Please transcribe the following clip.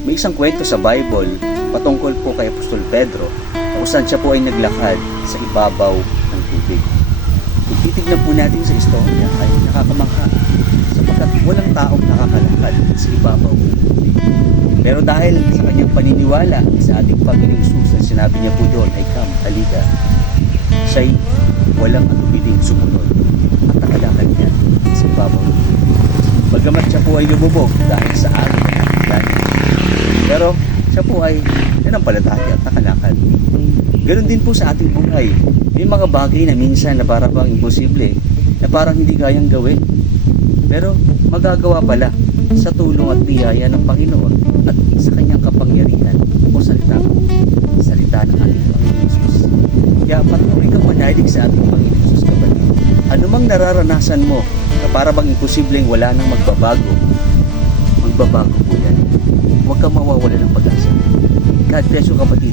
May isang kwento sa Bible patungkol po kay Apostol Pedro kung saan siya po ay naglakad sa ibabaw ng tubig. Kung titignan po natin sa istorya ay nakakamangha sapagkat walang taong nakakalakad sa ibabaw ng tubig. Pero dahil sa kanyang paniniwala sa ating Panginoong Jesus, ang sinabi niya po doon ay come, halika, siya'y walang atubiling sumunod at nakalakad niya sa ibabaw ng tubig. Bagamat siya po ay lumubog dahil sa agos ng ulan, pero siya po ay nanampalataya at nakalakad. Ganon din po sa ating buhay. May mga bagay na minsan na parang bang imposible, na parang hindi kayang gawin. Pero magagawa pala sa tulong at biyaya ng Panginoon at sa kanyang kapangyarihan o salita ng ating Panginoon Jesus. Kaya patuloy kang manalig sa ating Panginoon Jesus, kapatid. Anumang nararanasan mo na para bang imposibleng wala nang magbabago po yan. Huwag kang mawawala ng pag-asa. God bless you, kapatid.